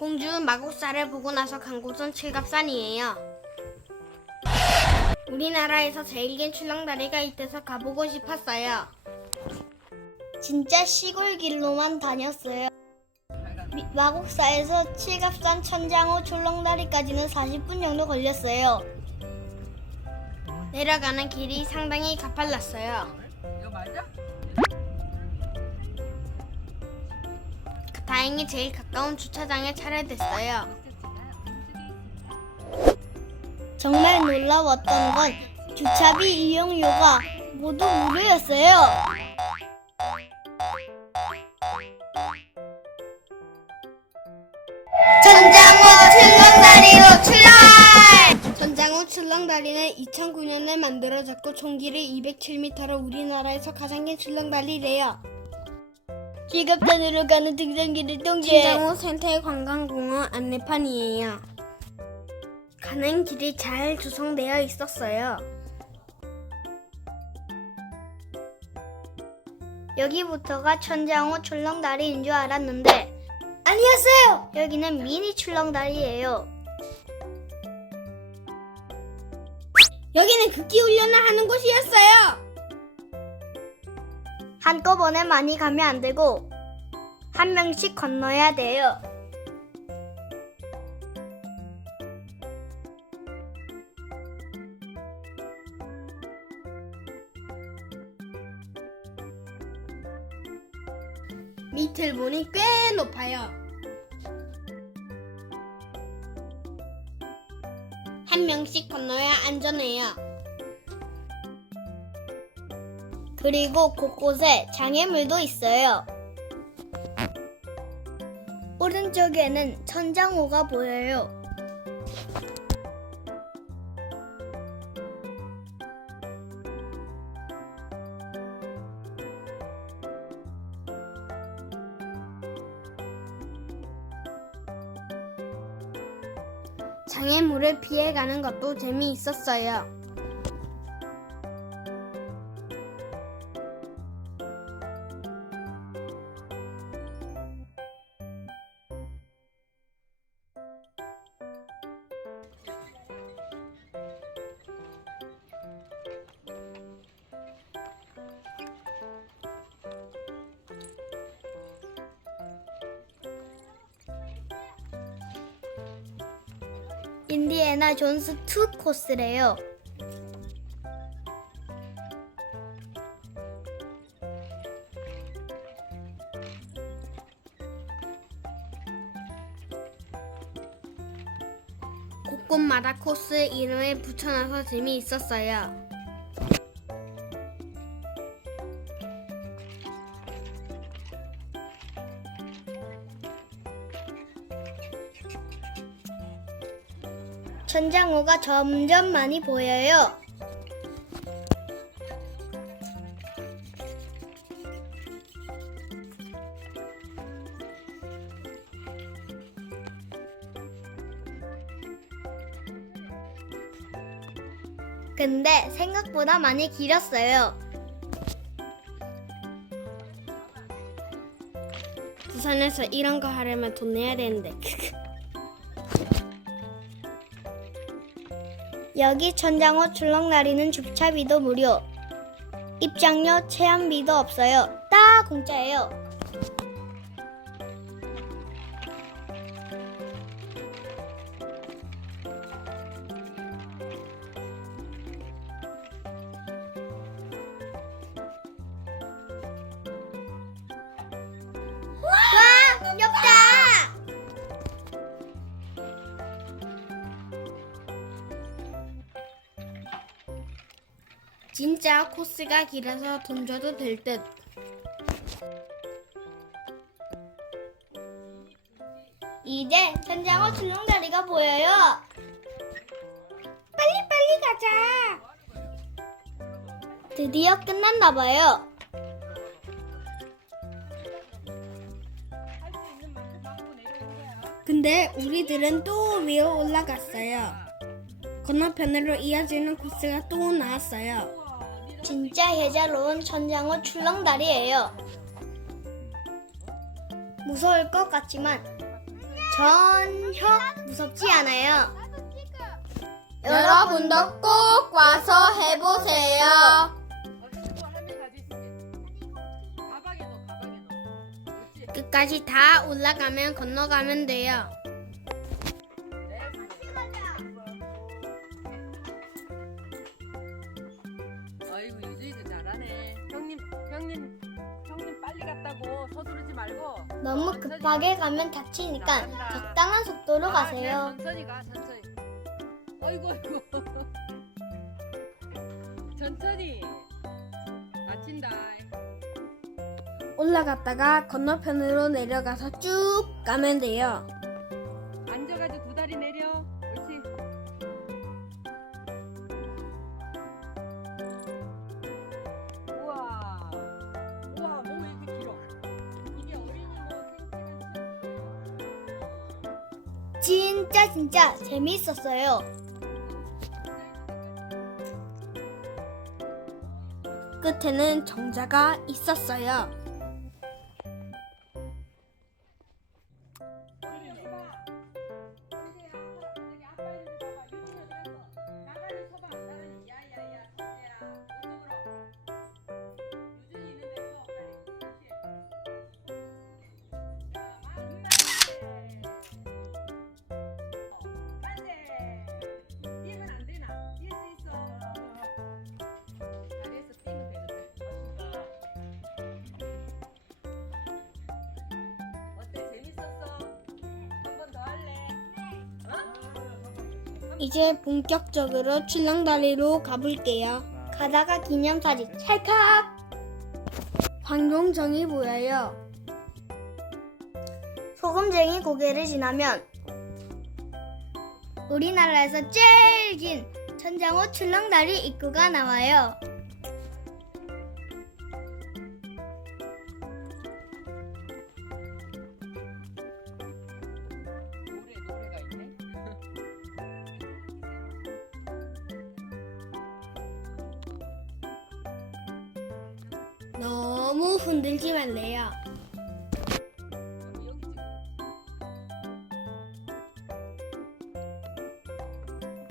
공주 마곡사를 보고 나서 간 곳은 칠갑산이에요. 우리나라에서 제일 긴 출렁다리가 있대서 가보고 싶었어요. 진짜 시골 길로만 다녔어요. 미- 마곡사에서 칠갑산 천장호 출렁다리까지는 40분 정도 걸렸어요. 내려가는 길이 상당히 가팔랐어요. 이거 맞아? 다행히 제일 가까운 주차장에 차를 댔어요. 정말 놀라웠던 건 주차비 이용료가 모두 무료였어요. 전장호 출렁다리로 출발! 전장호 출렁다리는 2009년에 만들어졌고 총 길이 207m로 우리나라에서 가장 긴 출렁다리래요. 칠갑산으로 가는 등산길을 통제. 진장호 생태관광공원 안내판이에요. 가는 길이 잘 조성되어 있었어요. 여기부터가 천장호 출렁다리인 줄 알았는데 아니었어요. 여기는 미니 출렁다리예요. 여기는 극기 훈련을 하는 곳이었어요. 한꺼번에 많이 가면 안 되고 한 명씩 건너야 돼요. 밑을 보니 꽤 높아요. 한 명씩 건너야 안전해요. 그리고 곳곳에 장애물도 있어요. 오른쪽에는 천장호가 보여요. 장애물을 피해가는 것도 재미있었어요. 인디애나 존스 2 코스래요. 곳곳마다 코스에 이름을 붙여놔서 재미있었어요. 천장호가 점점 많이 보여요. 근데 생각보다 많이 길었어요. 부산에서 이런 거 하려면 돈 내야 되는데. 여기 천장호 출렁다리는 주차비도 무료. 입장료 체험비도 없어요. 다 공짜예요. 진짜 코스가 길어서 돈 줘도 될 듯. 이제 천장호 출렁다리가 보여요. 빨리 빨리 가자. 드디어 끝났나 봐요. 근데 우리들은 또 위로 올라갔어요. 건너편으로 이어지는 코스가 또 나왔어요. 진짜 해자로운 천장호 출렁다리예요. 무서울 것 같지만 전혀 무섭지 않아요. 여러분도 꼭 와서 해보세요. 끝까지 다 올라가면 건너가면 돼요. 너무 급하게 가면 다치니까 적당한 속도로 아, 가세요. 천천히 가, 천천히. 아이고, 아이고. 천천히. 다친다. 올라갔다가 건너편으로 내려가서 쭉 가면 돼요. 진짜 진짜 재미있었어요. 끝에는 정자가 있었어요. 이제 본격적으로 출렁다리로 가볼게요. 가다가 기념사진 찰칵. 황룡정이 보여요. 소금쟁이 고개를 지나면 우리나라에서 제일 긴 천장호 출렁다리 입구가 나와요.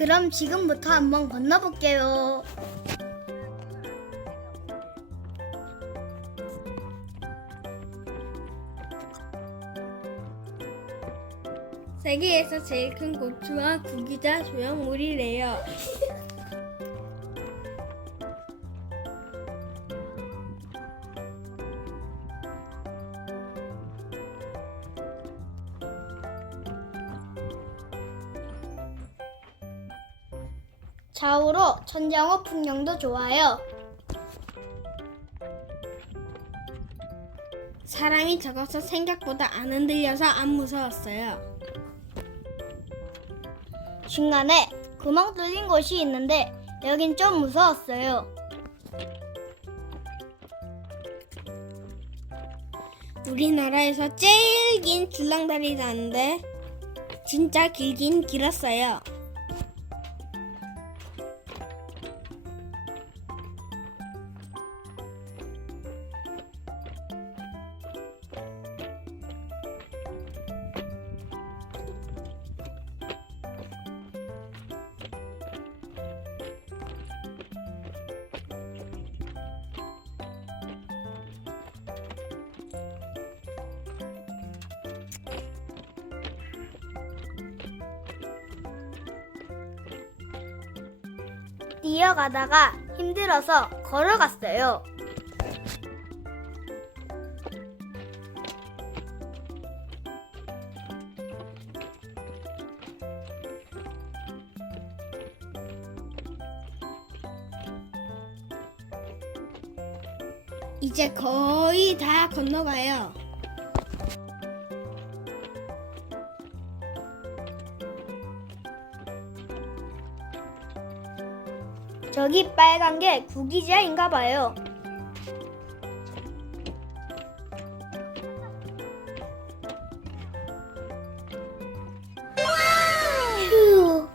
그럼 지금부터 한번 건너볼게요. 세계에서 제일 큰 고추와 구기자 조형물이래요. 좌우로 천장호 풍경도 좋아요. 사람이 적어서 생각보다 안 흔들려서 안 무서웠어요. 중간에 구멍 뚫린 곳이 있는데 여긴 좀 무서웠어요. 우리나라에서 제일 긴 줄랑다리라는데 진짜 길긴 길었어요. 뛰어가다가 힘들어서 걸어갔어요. 이제 거의 다 건너가요. 저기 빨간 게 구기자인가 봐요. 휴,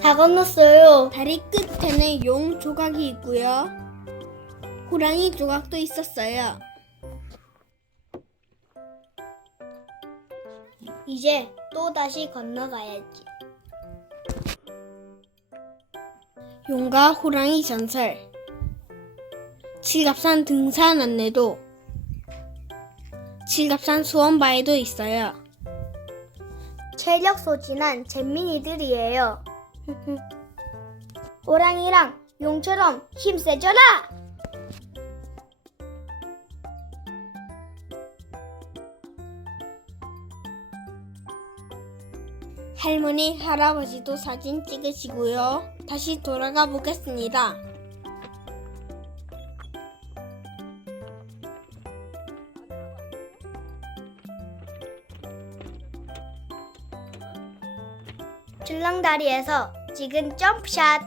다 건넜어요. 다리 끝에는 용 조각이 있고요. 호랑이 조각도 있었어요. 이제 또또 다시 건너가야지. 용과 호랑이 전설 칠갑산 등산 안내도 칠갑산 수원바에도 있어요. 체력 소진한 잼민이들이에요. 호랑이랑 용처럼 힘 세져라! 할머니, 할아버지도 사진 찍으시고요. 다시 돌아가 보겠습니다. 줄랑다리에서 찍은 점프샷.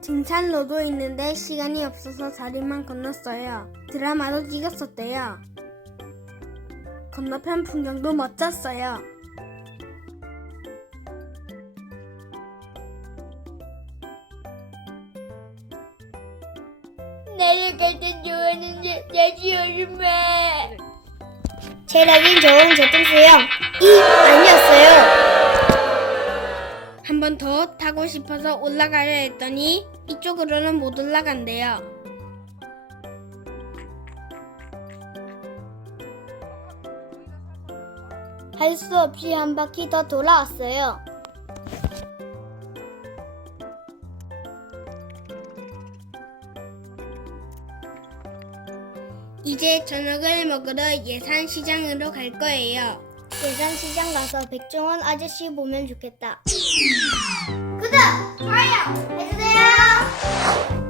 등산로도 있는데 시간이 없어서 다리만 건넜어요. 드라마도 찍었었대요. 건너편 풍경도 멋졌어요. 다시 오줌마. 체력이 좋은 제통수영 이 아니었어요. 한 번 더 타고 싶어서 올라가려 했더니 이쪽으로는 못 올라간대요. 할 수 없이 한 바퀴 더 돌아왔어요. 이제 저녁을 먹으러 예산 시장으로 갈 거예요. 예산시장 가서 백종원 아저씨 보면 좋겠다. 구독, 좋아요 해주세요.